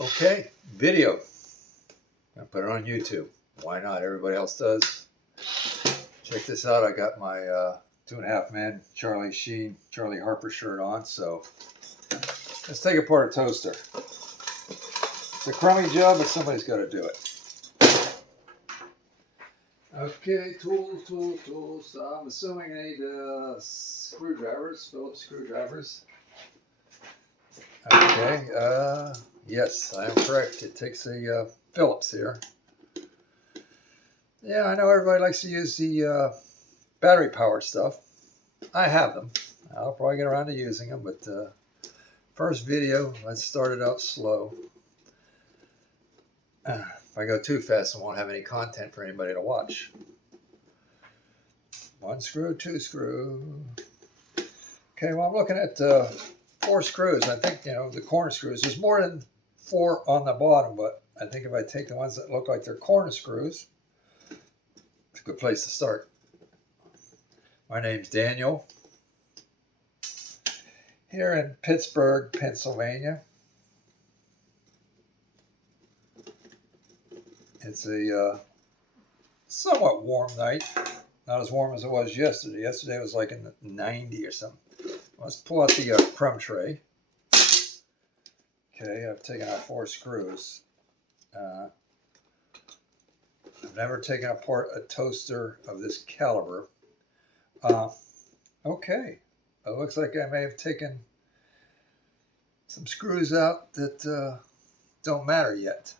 Okay, video. I put it on YouTube. Why not? Everybody else does. Check this out. I got my 2.5 Man Charlie Harper shirt on. So let's take apart a toaster. It's a crummy job, but somebody's got to do it. Okay, tools. I'm assuming I need screwdrivers, Phillips screwdrivers. Okay, yes, I am correct. It takes a Phillips here. Yeah, I know everybody likes to use the battery powered stuff. I have them. I'll probably get around to using them, but first video, let's start it out slow. If I go too fast, I won't have any content for anybody to watch. 1 screw, 2 screw. Okay, well, I'm looking at 4 screws. I think, the corner screws. There's more than 4 on the bottom, but I think if I take the ones that look like they're corner screws, it's a good place to start. My name's Daniel, here in Pittsburgh, Pennsylvania. It's a somewhat warm night. Not as warm as it was yesterday. Yesterday was like in the 90 or something. Let's pull out the crumb tray. Okay, I've taken out 4 screws. I've never taken apart a toaster of this caliber. Okay, it looks like I may have taken some screws out that don't matter yet.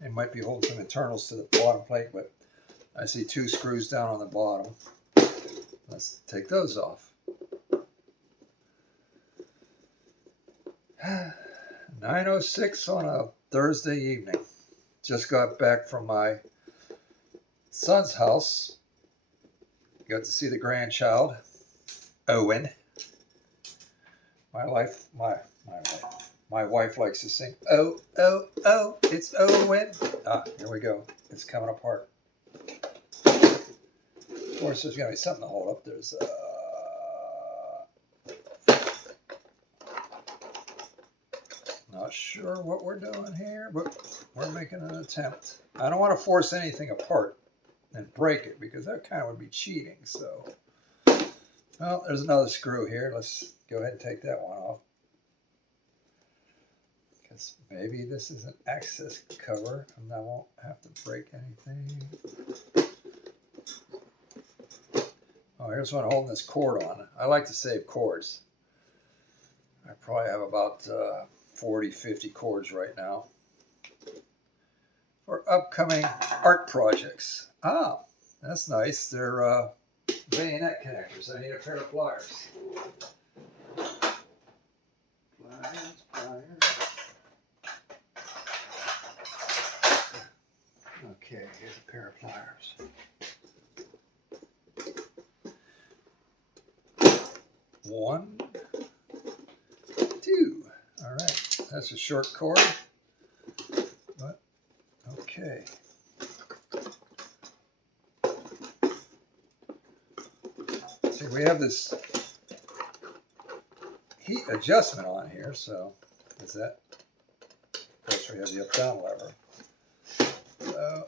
They might be holding some internals to the bottom plate, but I see 2 screws down on the bottom. Let's take those off. 9:06 on a Thursday evening. Just got back from my son's house. Got to see the grandchild, Owen. My wife likes to sing, oh, oh, oh, it's Owen. Here we go. It's coming apart. Of course, there's going to be something to hold up. There's not sure what we're doing here, but we're making an attempt. I don't want to force anything apart and break it, because that kind of would be cheating. So, well, there's another screw here. Let's go ahead and take that one off. Because maybe this is an access cover and I won't have to break anything. Oh, here's one holding this cord on. I like to save cords. I probably have about 40, 50 cords right now for upcoming art projects. Ah, that's nice. They're bayonet connectors. I need a pair of pliers. Pliers. Okay, here's a pair of pliers. One, 2. All right, that's a short cord, but okay. See, we have this heat adjustment on here, so is that? Of course, we have the up-down lever. So,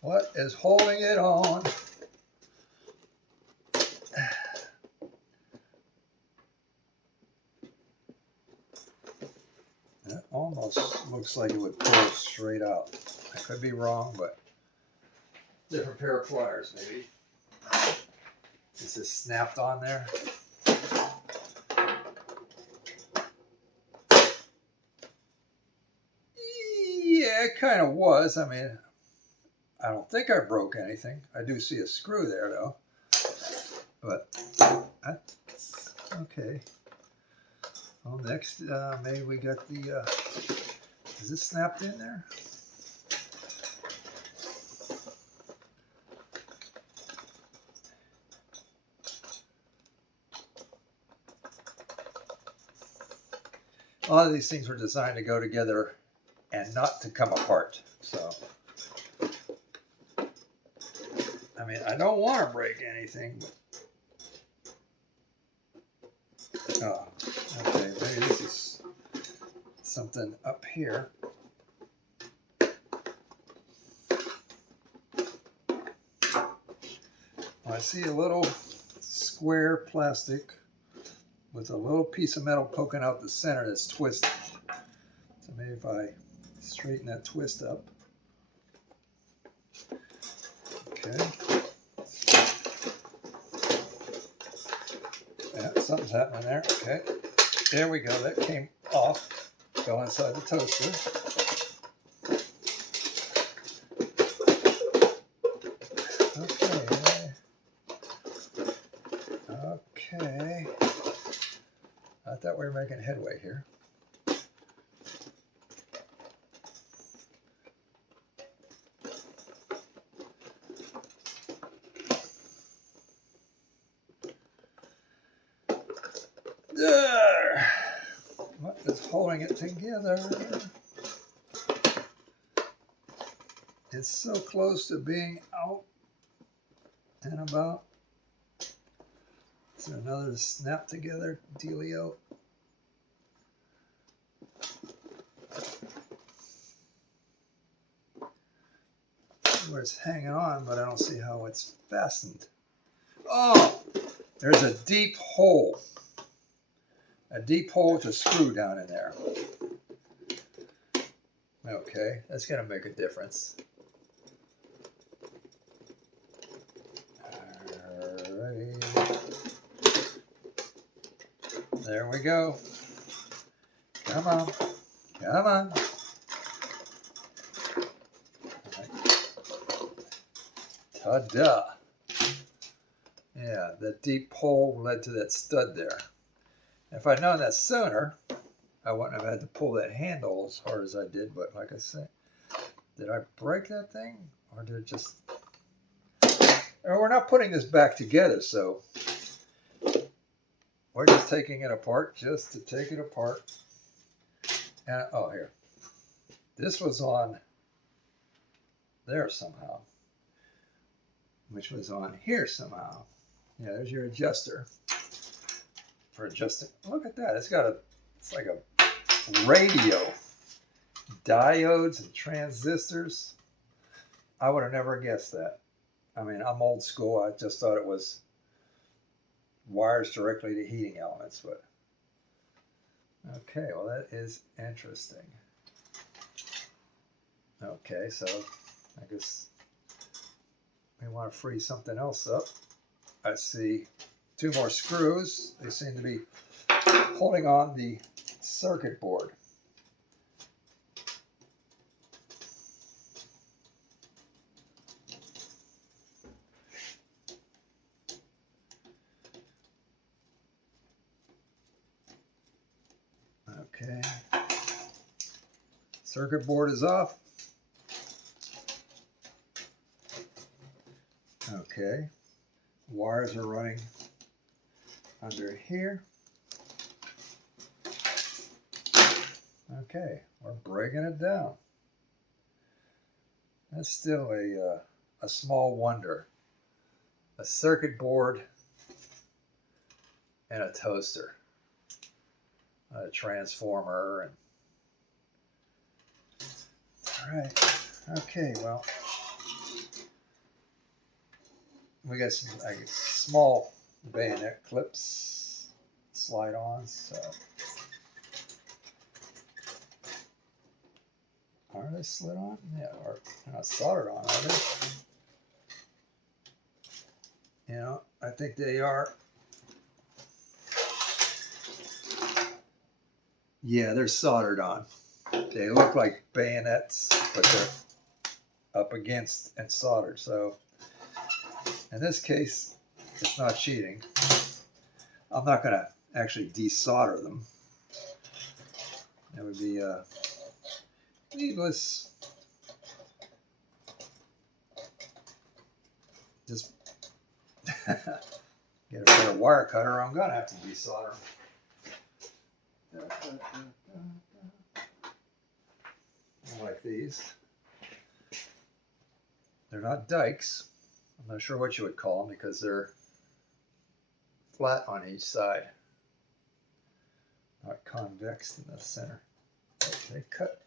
what is holding it on? That almost looks like it would pull straight out. I could be wrong, but different pair of pliers, maybe. Is this snapped on there? Yeah, it kind of was. I mean, I don't think I broke anything. I do see a screw there, though. But that's okay. Well, next, maybe we got the, is this snapped in there? A lot of these things were designed to go together and not to come apart. So, I mean, I don't want to break anything, but oh, okay, maybe this is something up here. I see a little square plastic with a little piece of metal poking out the center that's twisted. So maybe if I straighten that twist up. Okay. Yeah, something's happening there. Okay. There we go. That came off. Go inside the toaster. Okay. I thought we were making headway here. There. What is holding it together? It's so close to being out and about. Is there another snap together dealio? Where it's hanging on, but I don't see how it's fastened. Oh, there's a deep hole. A deep hole with a screw down in there. Okay, that's going to make a difference. Alright. There we go. Come on. Come on. Ta-da. Yeah, that deep hole led to that stud there. If I'd known that sooner, I wouldn't have had to pull that handle as hard as I did. But like I said, did I break that thing? Or did it just... Or we're not putting this back together, so we're just taking it apart just to take it apart. And, oh, here. This was on there somehow, which was on here somehow. Yeah, there's your adjuster for adjusting. Look at that. It's like a radio. Diodes and transistors. I would have never guessed that. I mean, I'm old school. I just thought it was wires directly to heating elements, but okay, well, that is interesting. Okay, so I guess we want to free something else up. I see two more screws. They seem to be holding on the circuit board. Okay. Circuit board is off. Okay. Wires are running under here. Okay, we're breaking it down. That's still a small wonder. A circuit board and a toaster. A transformer. And... All right. Okay, well, we got some small bayonet clips slide on, so are they slid on? Yeah, or they're not soldered on, are they? You know, I think they are. Yeah, they're soldered on. They look like bayonets, but they're up against and soldered. So in this case, it's not cheating. I'm not going to actually desolder them. That would be needless. Just get a better wire cutter. I'm going to have to desolder them. Like these. They're not dikes. I'm not sure what you would call them because they're flat on each side, not convex in the center. Okay, cut.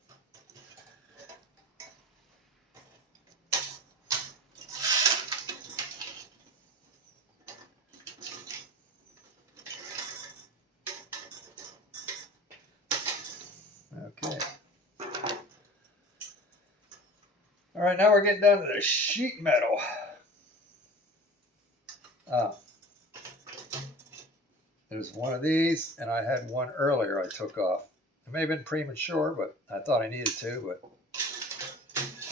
Okay. All right, now we're getting down to the sheet metal. There's one of these, and I had one earlier I took off. It may have been premature, but I thought I needed to, but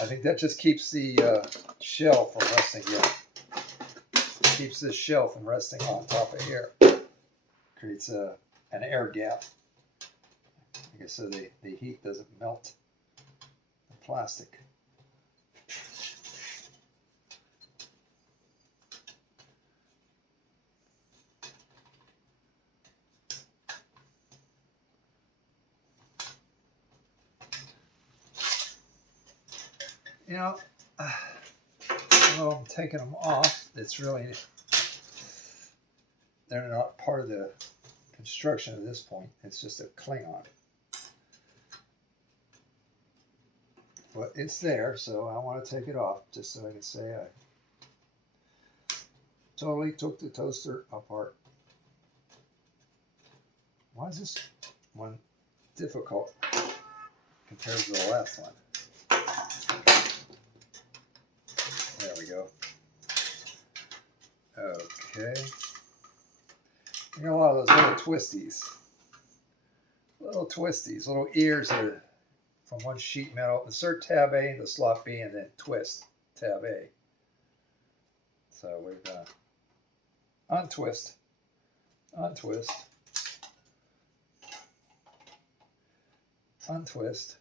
I think that just keeps the shell from resting here. Keeps this shell from resting on top of here. Creates an air gap. I guess so the heat doesn't melt the plastic. You know, although I'm taking them off, it's really, they're not part of the construction at this point. It's just a Klingon. But it's there, so I want to take it off just so I can say I totally took the toaster apart. Why is this one difficult compared to the last one? There we go. Okay. You know, a lot of those little twisties. Little ears are from one sheet metal. Insert tab A into slot B and then twist tab A. So we're going to untwist, untwist, untwist,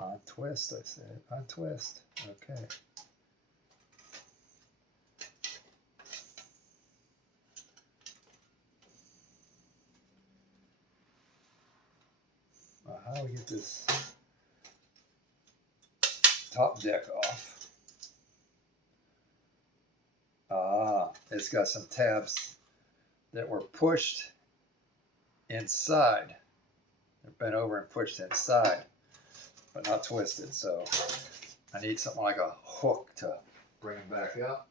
untwist, I said, untwist, okay. Now how do we get this top deck off? Ah, it's got some tabs that were pushed inside. They're bent over and pushed inside, but not twisted. So I need something like a hook to bring them back up.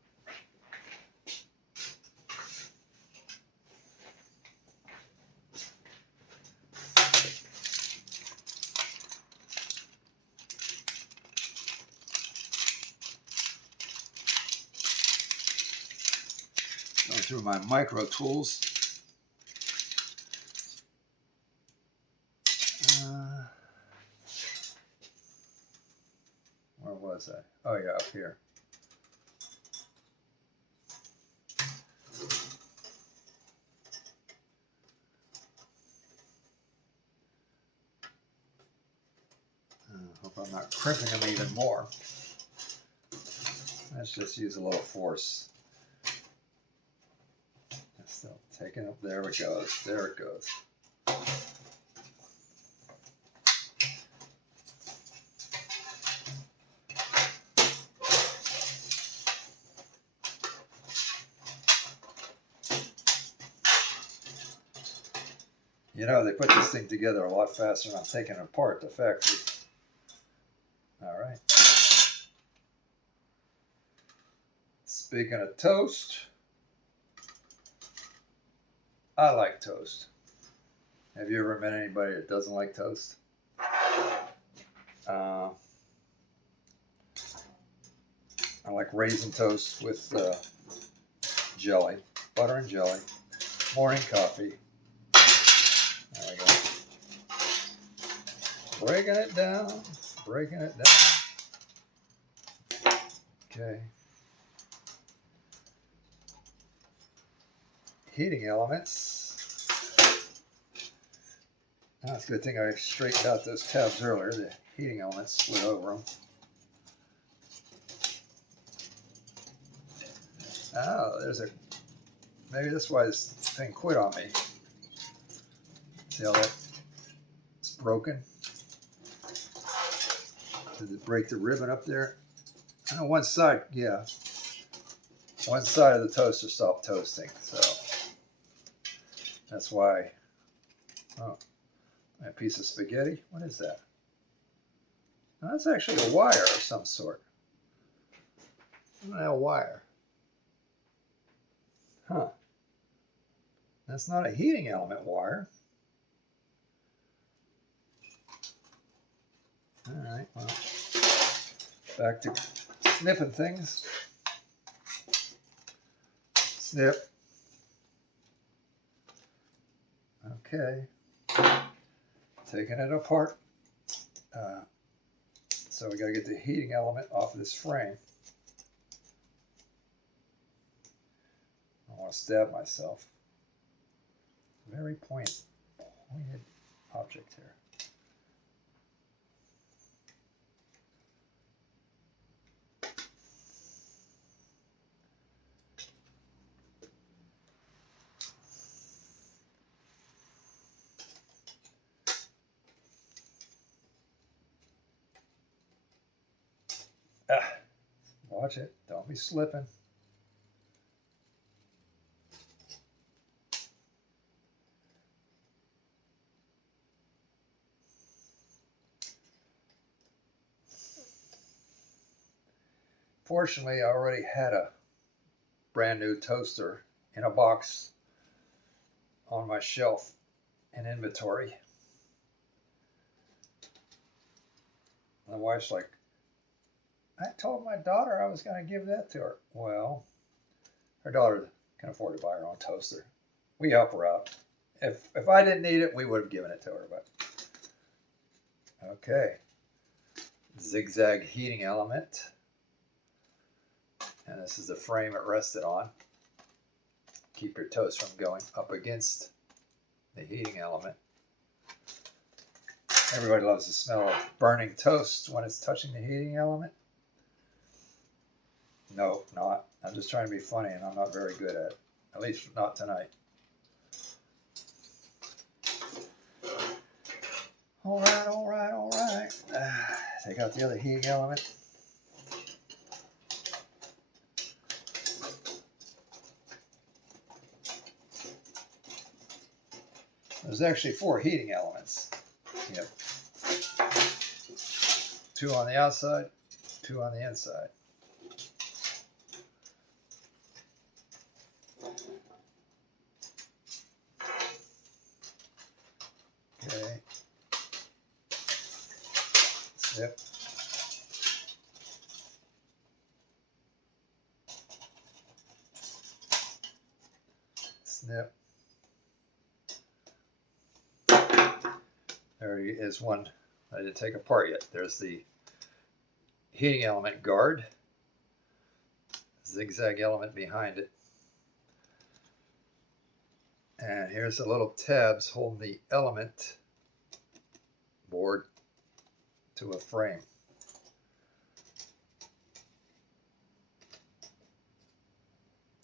Going through my micro tools. Where was I? Oh yeah, up here. Hope I'm not crimping them even more. Let's just use a little force. Still taking up. There it goes. There it goes. You know, they put this thing together a lot faster than I'm taking it apart at the factory. All right. Speaking of toast, I like toast. Have you ever met anybody that doesn't like toast? I like raisin toast with jelly, butter and jelly, morning coffee. There we go. Breaking it down, breaking it down. Okay. Heating elements. Now it's a good thing I straightened out those tabs earlier. The heating elements split over them. Oh, there's a, maybe that's why this thing quit on me. See how that's broken? Did it break the ribbon up there? I know one side, yeah. One side of the toaster stopped toasting, so that's why Oh, a piece of spaghetti. What is that? Oh, that's actually a wire of some sort. A wire. Huh. That's not a heating element wire. All right, well, back to snipping things. Snip. Okay. Taking it apart. So we got to get the heating element off of this frame. I want to stab myself. Very pointed object here. Watch it. Don't be slipping. Fortunately, I already had a brand new toaster in a box on my shelf in inventory. And the wife's like, I told my daughter I was going to give that to her. Well, her daughter can afford to buy her own toaster. We help her out. If I didn't need it, we would have given it to her. But okay, zigzag heating element. And this is the frame it rested on. Keep your toast from going up against the heating element. Everybody loves the smell of burning toast when it's touching the heating element. No, not. I'm just trying to be funny, and I'm not very good at it. At least not tonight. All right, all right, all right. Take out the other heating element. There's actually 4 heating elements. Yep. 2 on the outside, 2 on the inside. Okay. Snip. Snip. There is one I didn't take apart yet. There's the heating element guard, zigzag element behind it. And here's the little tabs holding the element board to a frame.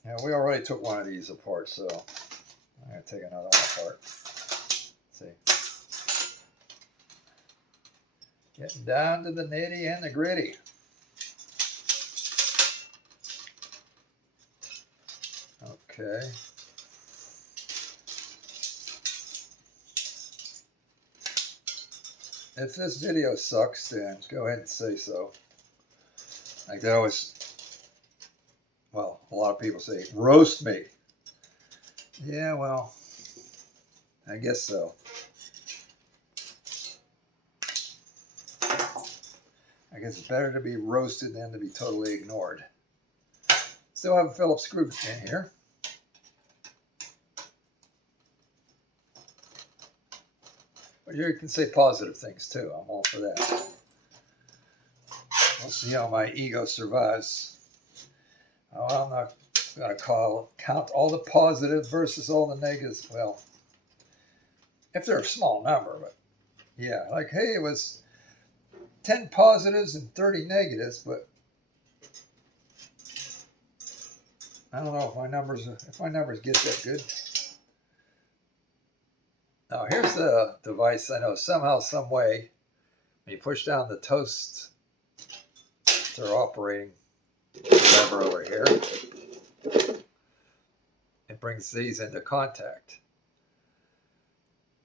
Now we already took one of these apart, so I'm going to take another one apart. Let's see. Getting down to the nitty and the gritty. Okay. If this video sucks, then go ahead and say so. Like they always, well, a lot of people say, roast me. Yeah, well, I guess so. I guess it's better to be roasted than to be totally ignored. Still have a Phillips screw in here. But you can say positive things too. I'm all for that. We'll see how my ego survives. Oh, I'm not going to count all the positives versus all the negatives. Well, if they're a small number, but yeah, like, hey, it was 10 positives and 30 negatives, but I don't know if my numbers get that good. Now here's the device I know somehow, some way, when you push down the toast, they're operating lever over here. It brings these into contact.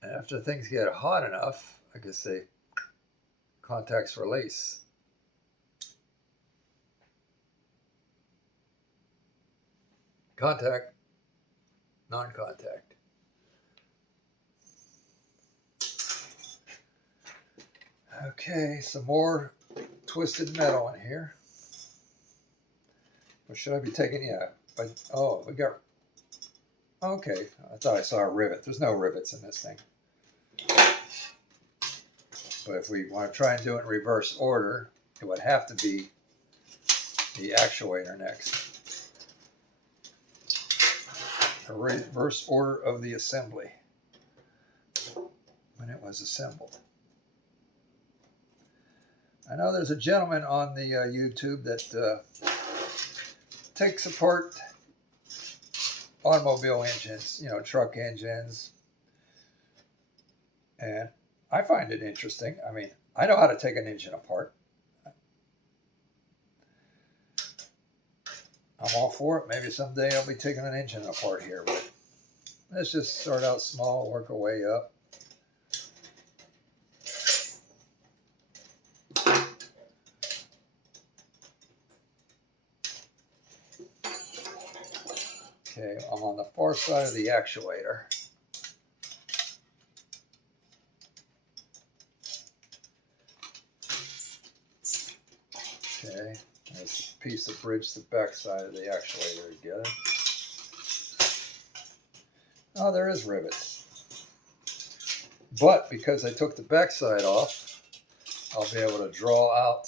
And after things get hot enough, I can say contacts release. Contact, non-contact. Okay, some more twisted metal in here. Or should I be taking, yeah, but, oh, we got, okay, I thought I saw a rivet. There's no rivets in this thing. But if we want to try and do it in reverse order, it would have to be the actuator next. The reverse order of the assembly when it was assembled. I know there's a gentleman on the YouTube that takes apart automobile engines, you know, truck engines. And I find it interesting. I mean, I know how to take an engine apart. I'm all for it. Maybe someday I'll be taking an engine apart here, but let's just start out small, work our way up. Okay, I'm on the far side of the actuator. Okay, there's a piece of bridge the back side of the actuator together. Oh, there is rivets. But because I took the back side off, I'll be able to draw out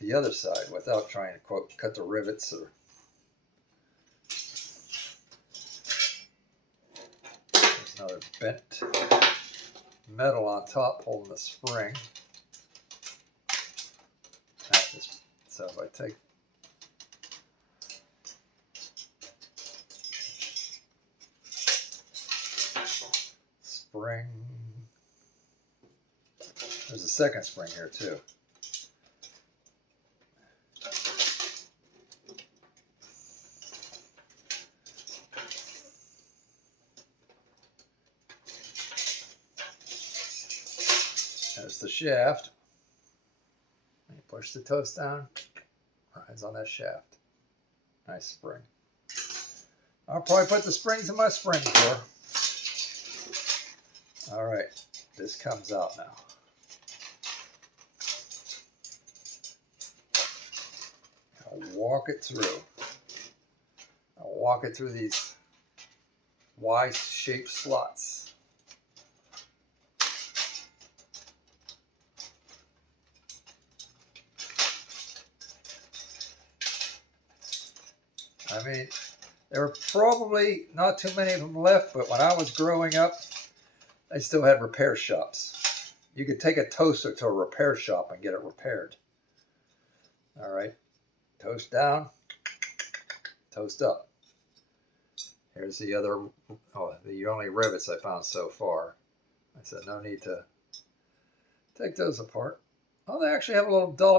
the other side without trying to, quote, cut the rivets or another bent metal on top holding the spring. So if I take spring, there's a second spring here too. There's the shaft. You push the toast down, rides on that shaft. Nice spring. I'll probably put the springs in my spring drawer. All right, this comes out now. I'll walk it through. I'll walk it through these Y-shaped slots. I mean, there were probably not too many of them left, but when I was growing up, they still had repair shops. You could take a toaster to a repair shop and get it repaired. All right, toast down, toast up. Here's the other, the only rivets I found so far. I said no need to take those apart. Oh, they actually have a little dollop